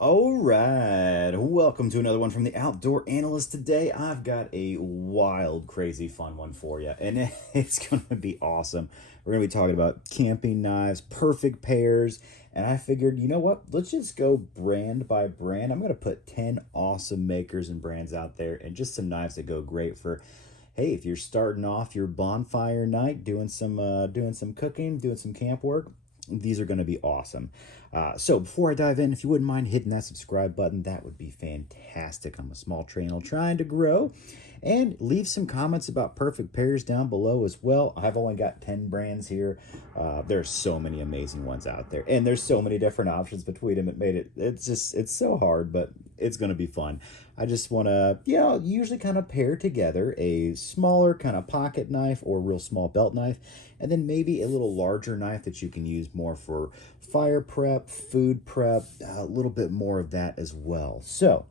All right, welcome to another one from the Outdoor Analyst. Today, I've got a wild, crazy, fun one for you, and it's going to be awesome. We're going to be talking about camping knives, perfect pairs, and I figured, you know what? Let's just go brand by brand. I'm going to put 10 awesome makers and brands out there, and just some knives that go great for, hey, if you're starting off your bonfire night, doing some cooking, doing some camp work. These are going to be awesome. So before I dive in, if you wouldn't mind hitting that subscribe button, that would be fantastic. I'm a small channel trying to grow. And leave some comments about perfect pairs down below as well. I've only got 10 brands here. There's so many amazing ones out there. And there's so many different options between them. It's so hard, but it's going to be fun. I just want to, usually kind of pair together a smaller kind of pocket knife or real small belt knife, and then maybe a little larger knife that you can use more for fire prep, food prep, a little bit more of that as well. So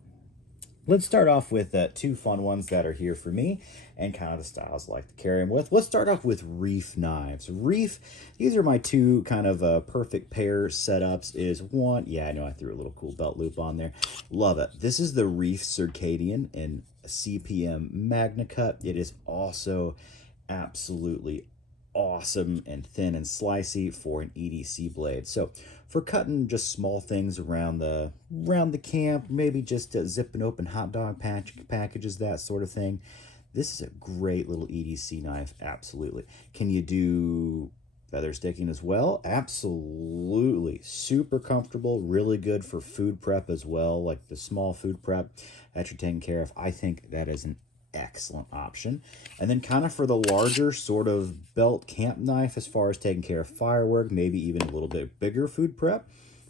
let's start off with two fun ones that are here for me and kind of the styles I like to carry them with. Let's start off with Reiff knives. Reiff, these are my two kind of perfect pair setups. Is one, yeah, I know I threw a little cool belt loop on there. Love it. This is the Reiff Circadian in CPM Magna Cut. It is also absolutely awesome and thin and slicey for an EDC blade. So for cutting just small things around the camp, maybe just zipping open hot dog packages, that sort of thing, this is a great little EDC knife. Absolutely. Can you do feather sticking as well? Absolutely. Super comfortable, really good for food prep as well, like the small food prep that you're taking care of. I think that is an excellent option. And then kind of for the larger sort of belt camp knife, as far as taking care of firework, maybe even a little bit bigger food prep,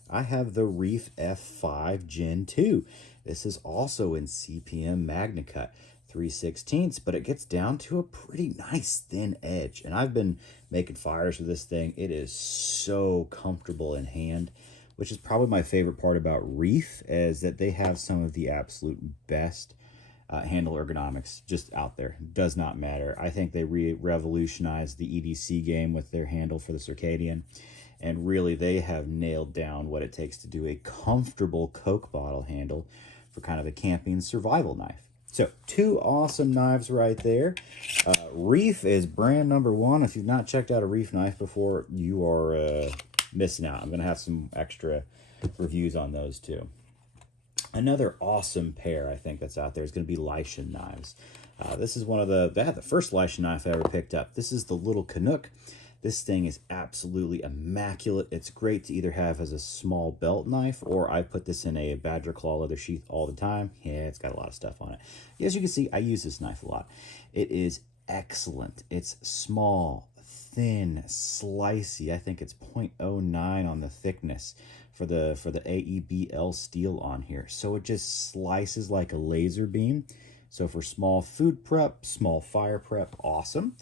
I have the Reiff F5 Gen 2. This is also in CPM Magna Cut 3/16, but it gets down to a pretty nice thin edge. And I've been making fires with this thing. It is so comfortable in hand, which is probably my favorite part about Reiff, is that they have some of the absolute best handle ergonomics just out there. Does not matter. I think they revolutionized the EDC game with their handle for the Circadian, and really they have nailed down what it takes to do a comfortable Coke bottle handle for kind of a camping survival knife. So two awesome knives right there. Reiff is brand number one. If you've not checked out a Reiff knife before, you are missing out. I'm going to have some extra reviews on those too. Another awesome pair I think that's out there is going to be Lisha knives. This is one of the first Lisha knife I ever picked up. This is the little Canuck. This thing is absolutely immaculate. It's great to either have as a small belt knife, or I put this in a badger claw leather sheath all the time. Yeah, it's got a lot of stuff on it. As you can see, I use this knife a lot. It is excellent. It's small, thin, slicey. I think it's 0.09 on the thickness for the AEBL steel on here. So it just slices like a laser beam. So for small food prep, small fire prep, awesome.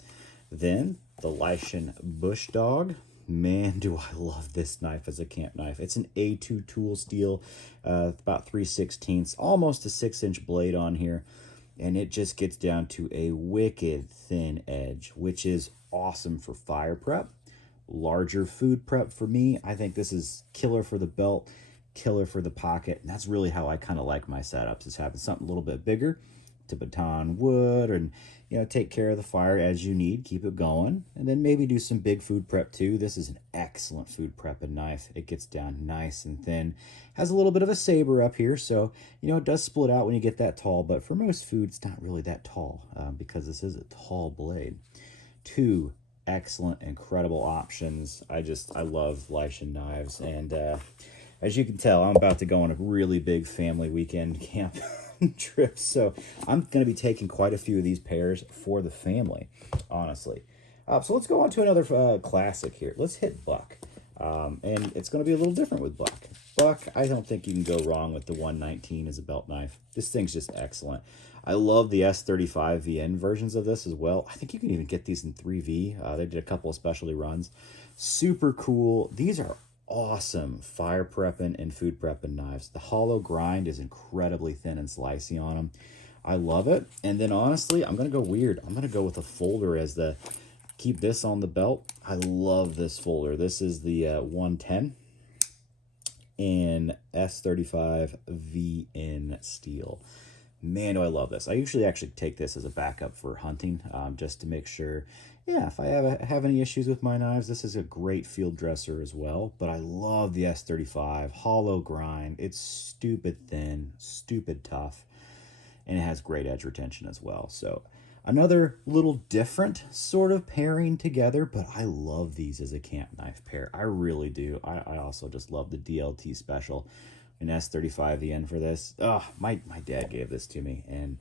Then the Lisha Bush Dog. Man, do I love this knife as a camp knife. It's an A2 tool steel, about 3/16, almost a 6-inch blade on here. And it just gets down to a wicked thin edge, which is awesome for fire prep. Larger food prep for me. I think this is killer for the belt, killer for the pocket. And that's really how I kind of like my setups, is having something a little bit bigger to baton wood, and take care of the fire as you need, keep it going, and then maybe do some big food prep too. This is an excellent food prep and knife. It gets down nice and thin, has a little bit of a saber up here, so it does split out when you get that tall, but for most food it's not really that tall, because this is a tall blade. Two excellent, incredible options. I love Lisha knives, and as you can tell, I'm about to go on a really big family weekend camp trip, so I'm going to be taking quite a few of these pairs for the family, honestly. So let's go on to another classic here. Let's hit Buck, and it's going to be a little different with Buck. Buck, I don't think you can go wrong with the 119 as a belt knife. This thing's just excellent. I love the S35 VN versions of this as well. I think you can even get these in 3V. They did a couple of specialty runs. Super cool. These are awesome fire prepping and food prepping knives. The hollow grind is incredibly thin and slicey on them. I love it. And then honestly, I'm going to go weird. I'm going to go with a folder as the, keep this on the belt. I love this folder. This is the 110. in S35 VN steel. Man, do I love this. I usually actually take this as a backup for hunting, just to make sure, yeah, if I have any issues with my knives, this is a great field dresser as well. But I love the S35, hollow grind. It's stupid thin, stupid tough, and it has great edge retention as well. So another little different sort of pairing together, but I love these as a camp knife pair. I really do. I also just love the DLT special in S35 the end for this. Oh, my dad gave this to me, and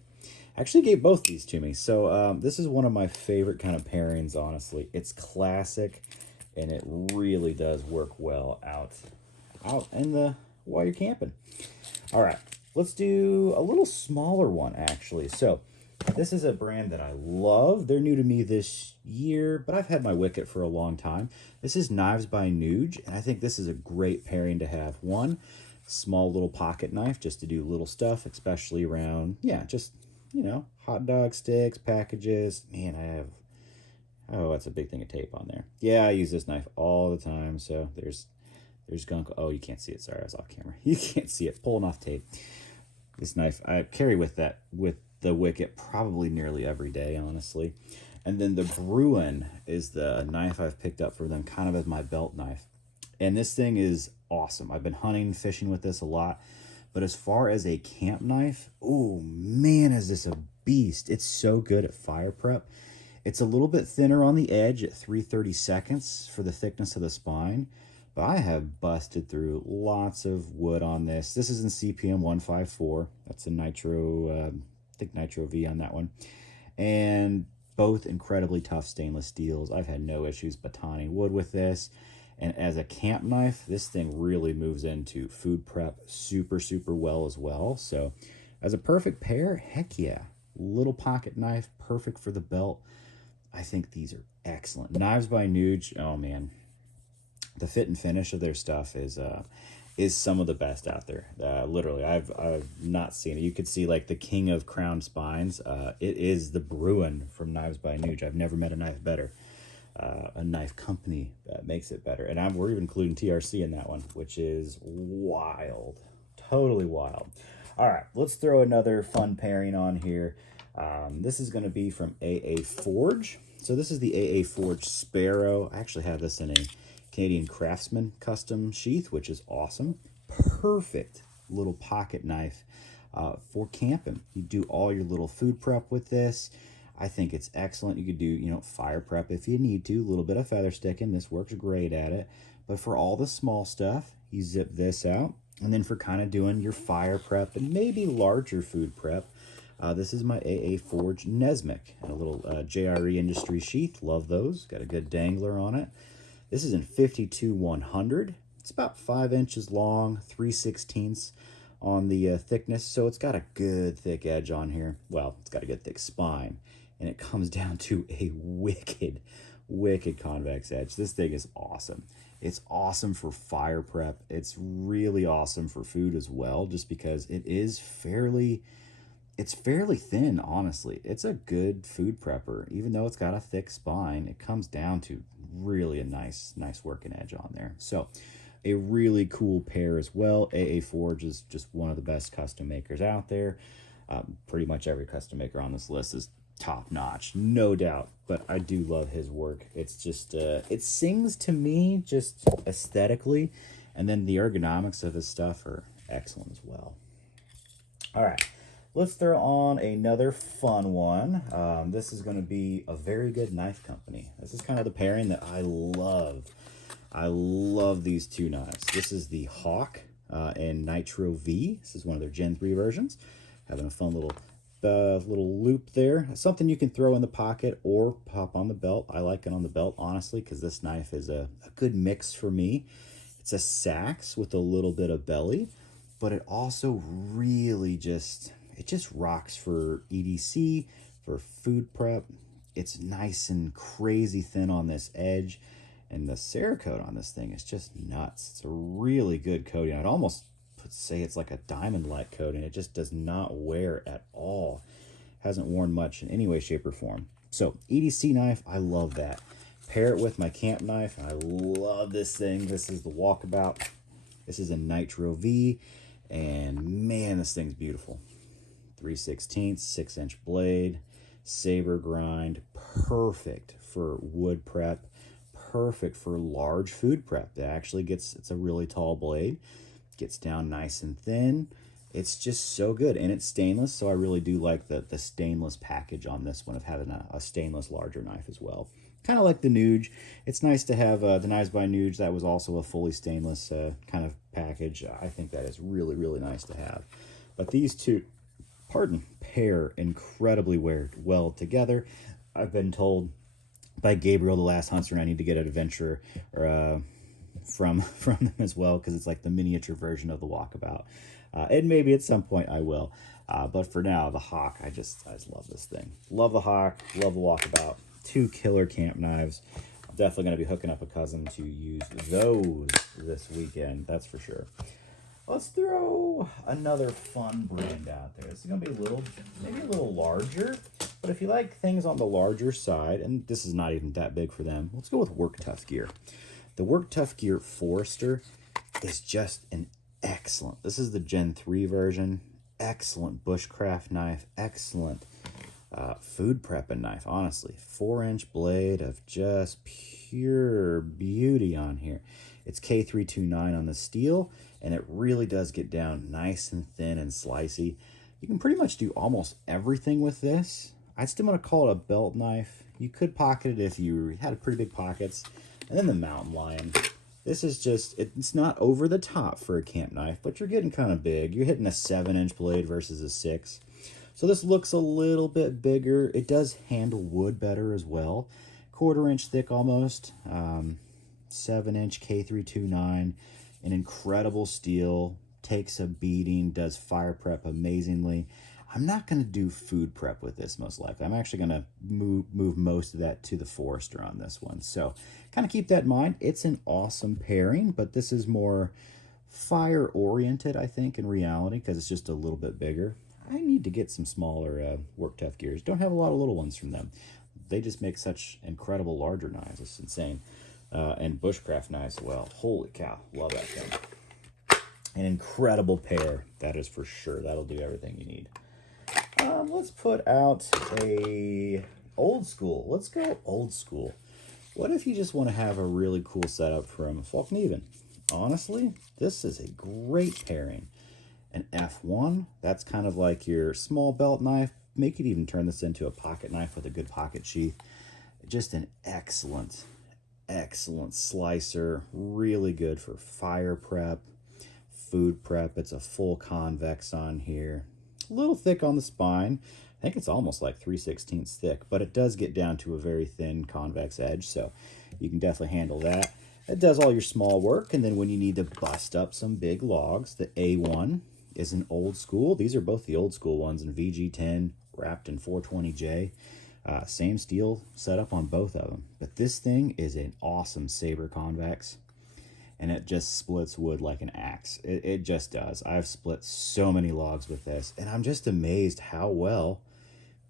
actually gave both these to me. So this is one of my favorite kind of pairings, honestly. It's classic, and it really does work well out in the while you're camping. All right, let's do a little smaller one, actually. So this is a brand that I love. They're new to me this year, but I've had my Wicket for a long time. This is Knives by Nuge, and I think this is a great pairing to have. One, small little pocket knife just to do little stuff, especially around, yeah, just, you know, hot dog sticks, packages. Man, I have, oh, that's a big thing of tape on there. Yeah, I use this knife all the time, so there's gunk. Oh, you can't see it. Sorry, I was off camera. You can't see it. Pulling off tape. This knife I carry with the Wicket probably nearly every day, honestly. And then the Bruin is the knife I've picked up for them kind of as my belt knife. And this thing is awesome. I've been hunting, fishing with this a lot. But as far as a camp knife, oh man, is this a beast. It's so good at fire prep. It's a little bit thinner on the edge at 3/32 for the thickness of the spine. But I have busted through lots of wood on this. This is in CPM 154. That's a nitro, I think nitro V on that one. And both incredibly tough stainless steels. I've had no issues batoning wood with this. And as a camp knife, this thing really moves into food prep super, super well as well. So as a perfect pair, heck yeah. Little pocket knife, perfect for the belt. I think these are excellent. Knives by Nuge, oh man. The fit and finish of their stuff is some of the best out there. Literally, I've not seen it. You could see like the king of crown spines. It is the Bruin from Knives by Nuge. I've never met a knife better. A knife company that makes it better. And we're even including TRC in that one, which is wild. Totally wild. All right, let's throw another fun pairing on here. This is going to be from AA Forge. So this is the AA Forge Sparrow. I actually have this in a Canadian Craftsman custom sheath, which is awesome. Perfect little pocket knife for camping. You do all your little food prep with this. I think it's excellent. You could do, you know, fire prep if you need to. A little bit of feather sticking. This works great at it. But for all the small stuff, you zip this out. And then for kind of doing your fire prep and maybe larger food prep, this is my AA Forge Nesmic. And a little JRE Industry sheath. Love those. Got a good dangler on it. This is in 52-100. It's about 5 inches long, 3/16 on the thickness. So it's got a good thick edge on here. Well, it's got a good thick spine. And it comes down to a wicked, wicked convex edge. This thing is awesome. It's awesome for fire prep. It's really awesome for food as well, just because it is fairly thin, honestly. It's a good food prepper. Even though it's got a thick spine, it comes down to really a nice working edge on there. So a really cool pair as well. AA Forge is just one of the best custom makers out there. Pretty much every custom maker on this list is top notch, no doubt, but I do love his work. It's just it sings to me just aesthetically, and then the ergonomics of his stuff are excellent as well. All right, let's throw on another fun one. This is going to be a Very Good Knife Company. This is kind of the pairing that I love. I love these two knives. This is the Hawk and Nitro V. This is one of their Gen 3 versions. Having a fun little loop there. Something you can throw in the pocket or pop on the belt. I like it on the belt, honestly, because this knife is a good mix for me. It's a sax with a little bit of belly, but it also really just rocks for EDC, for food prep. It's nice and crazy thin on this edge, and the Cerakote on this thing is just nuts. It's a really good coating. I'd almost say it's like a diamond-like coating. It just does not wear at all. Hasn't worn much in any way, shape, or form. So EDC knife, I love that. Pair it with my camp knife. I love this thing. This is the Walkabout. This is a Nitro V, and man, this thing's beautiful. 3/16, 6-inch blade, saber grind, perfect for wood prep, perfect for large food prep. That actually it's a really tall blade, gets down nice and thin. It's just so good, and it's stainless, so I really do like the stainless package on this one of having a stainless larger knife as well. Kind of like the Nuge. It's nice to have the Knives by Nuge. That was also a fully stainless kind of package. I think that is really, really nice to have. But these two, pair incredibly well together. I've been told by Gabriel, the last huntsman, I need to get an adventurer or from them as well, because it's like the miniature version of the Walkabout. And maybe at some point I will. But for now, the Hawk, I just love this thing. Love the Hawk, love the Walkabout. Two killer camp knives. I'm definitely going to be hooking up a cousin to use those this weekend, that's for sure. Let's throw another fun brand out there. This is going to be maybe a little larger, but if you like things on the larger side, and this is not even that big for them, let's go with Work Tough Gear. The Work Tough Gear Forester is just an excellent, this is the Gen 3 version, excellent bushcraft knife, excellent food prepping knife, honestly. 4-inch blade of just pure beauty on here. It's K329 on the steel, and it really does get down nice and thin and slicey. You can pretty much do almost everything with this. I still want to call it a belt knife. You could pocket it if you had pretty big pockets. And then the Mountain Lion. This is just, it's not over the top for a camp knife, but you're getting kind of big. You're hitting a 7-inch blade versus a 6. So this looks a little bit bigger. It does handle wood better as well. 1/4 inch thick almost. 7-inch K329. An incredible steel. Takes a beating. Does fire prep amazingly. I'm not going to do food prep with this most likely. I'm actually going to move most of that to the Forester on this one. So kind of keep that in mind. It's an awesome pairing, but this is more fire oriented, I think, in reality, because it's just a little bit bigger. I need to get some smaller Work Tough Gears. Don't have a lot of little ones from them. They just make such incredible larger knives. It's insane. And bushcraft knives as well. Holy cow. Love that thing. An incredible pair. That is for sure. That'll do everything you need. Let's put out a old school. Let's go old school. What if you just want to have a really cool setup from Fallkniven? Honestly, this is a great pairing. An F1, that's kind of like your small belt knife. Make it even turn this into a pocket knife with a good pocket sheath. Just an excellent slicer. Really good for fire prep, food prep. It's a full convex on here. A little thick on the spine. I think it's almost like 3/16 thick, but it does get down to a very thin convex edge, so you can definitely handle that. It does all your small work, and then when you need to bust up some big logs, the A1 is an old school. These are both the old school ones in VG10, wrapped in 420J. Same steel setup on both of them. But this thing is an awesome saber convex, and it just splits wood like an axe. It just does. I've split so many logs with this, and I'm just amazed how well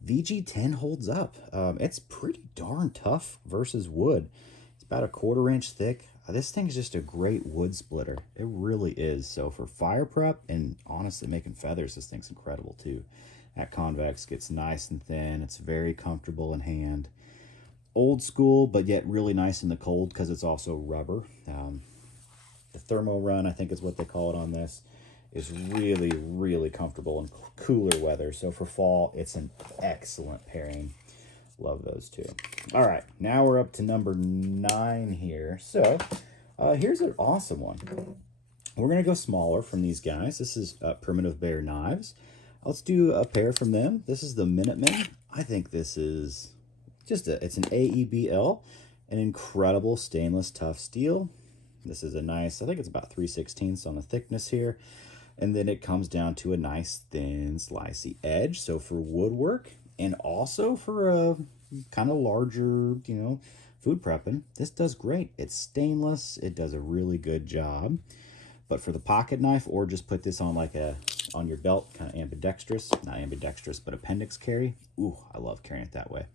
VG10 holds up. It's pretty darn tough versus wood. It's about a 1/4 inch thick. This thing is just a great wood splitter. It really is. So for fire prep and honestly making feathers, this thing's incredible too. That convex gets nice and thin. It's very comfortable in hand. Old school, but yet really nice in the cold because it's also rubber. The thermo run, I think is what they call it on this, is really, really comfortable in cooler weather. So for fall, it's an excellent pairing. Love those two. All right, now we're up to number 9 here. So here's an awesome one. We're going to go smaller from these guys. This is Primitive Bear Knives. Let's do a pair from them. This is the Minutemen. I think this is just it's an AEBL, an incredible stainless tough steel. This is a nice, I think it's about 3/16 on the thickness here. And then it comes down to a nice thin slicey edge. So for woodwork and also for a kind of larger, food prepping, this does great. It's stainless. It does a really good job. But for the pocket knife, or just put this on like on your belt, kind of ambidextrous, not ambidextrous, but appendix carry. Ooh, I love carrying it that way.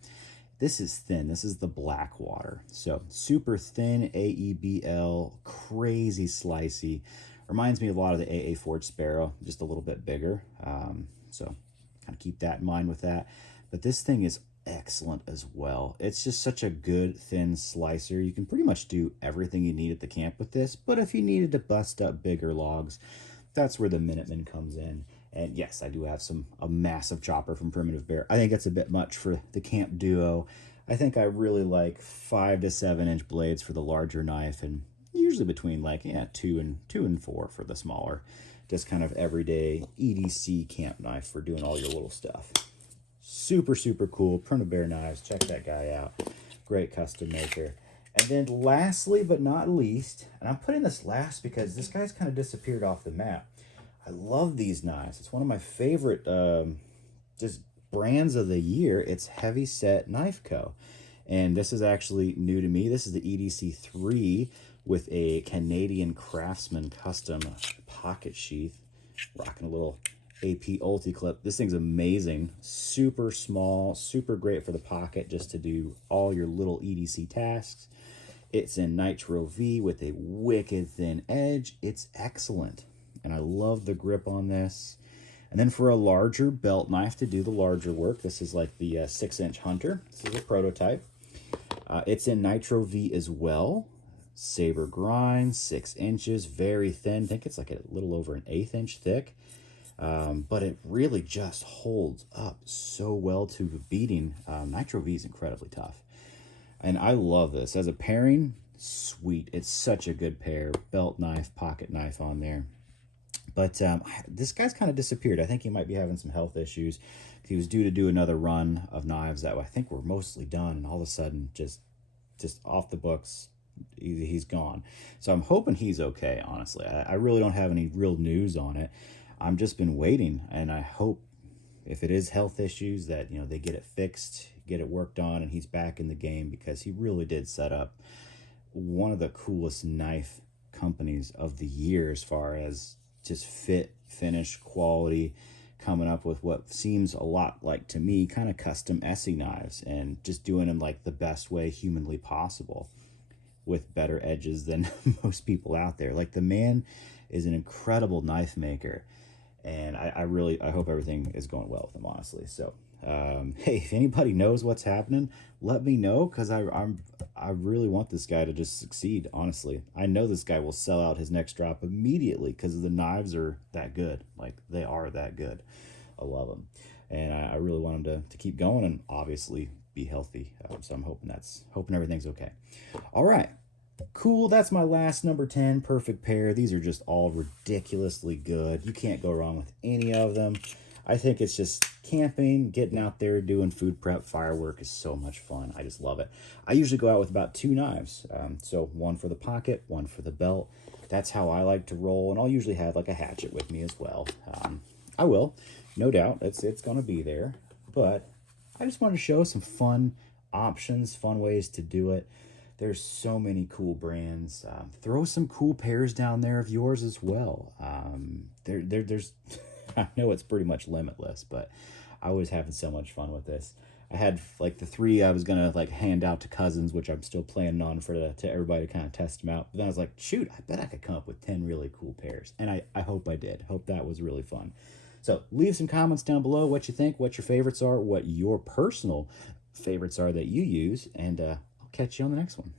This is thin. This is the Blackwater. So super thin AEBL, crazy slicey, Reminds me a lot of the AA Ford Sparrow, just a little bit bigger. So kind of keep that in mind with that. But this thing is excellent as well. It's just such a good thin slicer. You can pretty much do everything you need at the camp with this, but if you needed to bust up bigger logs, that's where the Minuteman comes in. And yes, I do have a massive chopper from Primitive Bear. I think that's a bit much for the camp duo. I think I really like 5 to 7 inch blades for the larger knife, and usually between like 2 and 4 for the smaller. Just kind of everyday EDC camp knife for doing all your little stuff. Super, super cool. Primitive Bear knives. Check that guy out. Great custom maker. And then lastly, but not least, and I'm putting this last because this guy's kind of disappeared off the map. I love these knives. It's one of my favorite just brands of the year. It's Heavy Set Knife Co. And this is actually new to me. This is the EDC3 with a Canadian Craftsman custom pocket sheath. Rocking a little AP Ulti clip. This thing's amazing. Super small, super great for the pocket just to do all your little EDC tasks. It's in Nitro V with a wicked thin edge. It's excellent. And I love the grip on this. And then for a larger belt knife to do the larger work, this is like the 6-inch Hunter. This is a prototype. It's in Nitro V as well. Saber grind, 6 inches, very thin. I think it's like a little over an 1/8 inch thick. But it really just holds up so well to the beating. Nitro V is incredibly tough. And I love this. As a pairing, sweet. It's such a good pair. Belt knife, pocket knife on there. But this guy's kind of disappeared. I think he might be having some health issues. He was due to do another run of knives that I think were mostly done, and all of a sudden, just off the books, he's gone. So I'm hoping he's okay, honestly. I really don't have any real news on it. I've just been waiting, and I hope if it is health issues that, you know, they get it fixed, get it worked on, and he's back in the game, because he really did set up one of the coolest knife companies of the year as far as just fit, finish, quality, coming up with what seems a lot like, to me, kind of custom Essie knives, and just doing them like the best way humanly possible with better edges than most people out there. Like, the man is an incredible knife maker, and I hope everything is going well with him, honestly. So hey, if anybody knows what's happening, let me know, because I really want this guy to just succeed, honestly. I know this guy will sell out his next drop immediately because the knives are that good. Like, they are that good. I love them, and I really want him to keep going and obviously be healthy. So I'm hoping everything's okay. All right. Cool, that's my last number 10 perfect pair. These are just all ridiculously good. You can't go wrong with any of them. I think it's just camping, getting out there, doing food prep, firework is so much fun. I just love it. I usually go out with about 2 knives. So one for the pocket, one for the belt. That's how I like to roll, and I'll usually have like a hatchet with me as well. I will, no doubt, it's going to be there. But I just wanted to show some fun options, fun ways to do it. There's so many cool brands. Throw some cool pairs down there of yours as well. There's I know it's pretty much limitless, but I was having so much fun with this. I had like the 3 I was gonna like hand out to cousins, which I'm still planning on to everybody to kind of test them out. But then I was like, shoot, I bet I could come up with 10 really cool pairs, and I hope I did. Hope that was really fun. So leave some comments down below what you think, what your favorites are, what your personal favorites are that you use, and I'll catch you on the next one.